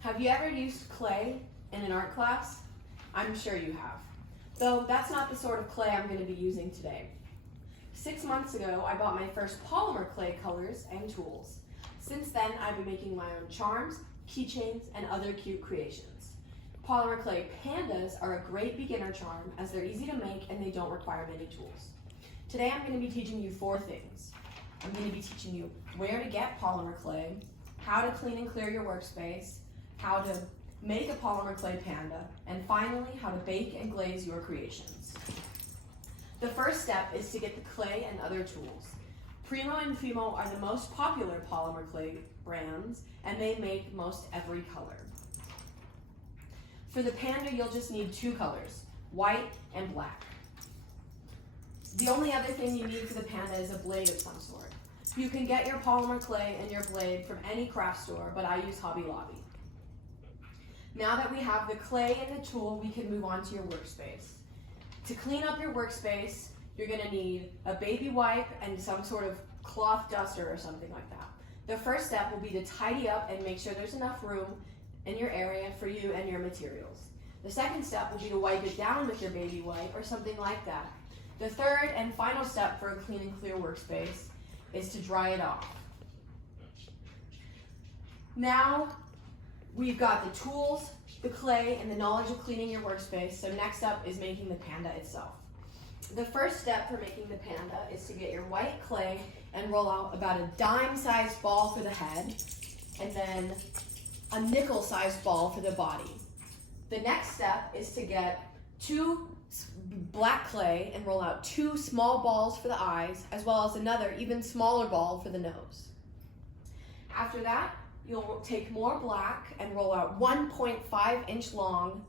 Have you ever used clay in an art class? I'm sure you have. Though that's not the sort of clay I'm going to be using today. 6 months ago, I bought my first polymer clay colors and tools. Since then, I've been making my own charms, keychains, and other cute creations. Polymer clay pandas are a great beginner charm as they're easy to make and they don't require many tools. Today, I'm going to be teaching you 4 things. I'm going to be teaching you where to get polymer clay, how to clean and clear your workspace, how to make a polymer clay panda, and finally, how to bake and glaze your creations. The first step is to get the clay and other tools. Primo and Fimo are the most popular polymer clay brands, and they make most every color. For the panda, you'll just need 2 colors, white and black. The only other thing you need for the panda is a blade of some sort. You can get your polymer clay and your blade from any craft store, but I use Hobby Lobby. Now that we have the clay and the tool, we can move on to your workspace. To clean up your workspace, you're going to need a baby wipe and some sort of cloth duster or something like that. The first step will be to tidy up and make sure there's enough room in your area for you and your materials. The second step will be to wipe it down with your baby wipe or something like that. The third and final step for a clean and clear workspace is to dry it off. Now, we've got the tools, the clay, and the knowledge of cleaning your workspace, so next up is making the panda itself. The first step for making the panda is to get your white clay and roll out about a dime-sized ball for the head, and then a nickel-sized ball for the body. The next step is to get 2 black clay and roll out 2 small balls for the eyes, as well as another even smaller ball for the nose. After that, you'll take more black and roll out 1.5 inch long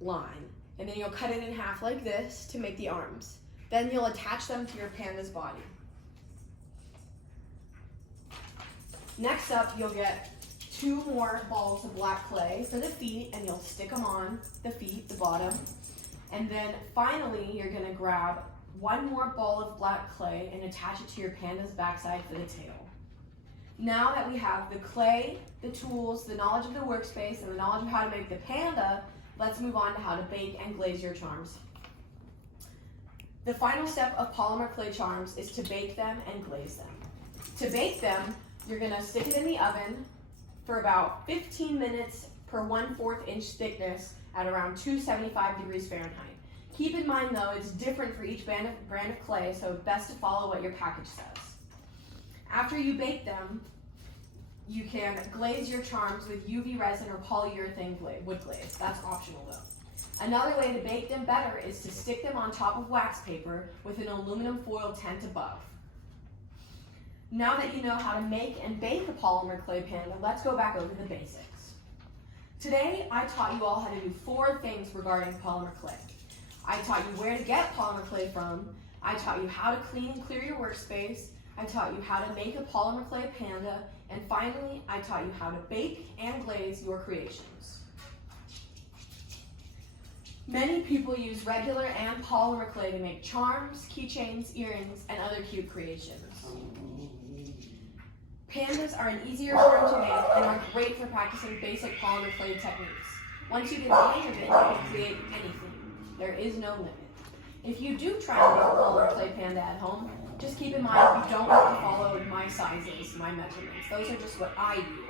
line, and then you'll cut it in half like this to make the arms. Then you'll attach them to your panda's body. Next up, you'll get 2 more balls of black clay for the feet, and you'll stick them on the feet, the bottom. And then finally, you're gonna grab 1 more ball of black clay and attach it to your panda's backside for the tail. Now that we have the clay, the tools, the knowledge of the workspace, and the knowledge of how to make the panda, let's move on to how to bake and glaze your charms. The final step of polymer clay charms is to bake them and glaze them. To bake them, you're gonna stick it in the oven for about 15 minutes per 1/4 inch thickness at around 275 degrees Fahrenheit. Keep in mind though, it's different for each brand of clay, so best to follow what your package says. After you bake them, you can glaze your charms with UV resin or polyurethane wood glaze. That's optional though. Another way to bake them better is to stick them on top of wax paper with an aluminum foil tent above. Now that you know how to make and bake a polymer clay panda, let's go back over the basics. Today, I taught you all how to do 4 things regarding polymer clay. I taught you where to get polymer clay from, I taught you how to clean and clear your workspace, I taught you how to make a polymer clay panda, and finally, I taught you how to bake and glaze your creations. Many people use regular and polymer clay to make charms, keychains, earrings, and other cute creations. Pandas are an easier form to make and are great for practicing basic polymer clay techniques. Once you get the hang of it, you can create anything. There is no limit. If you do try to make a polymer clay panda at home, just keep in mind you don't have to follow my sizes, my measurements. Those are just what I use.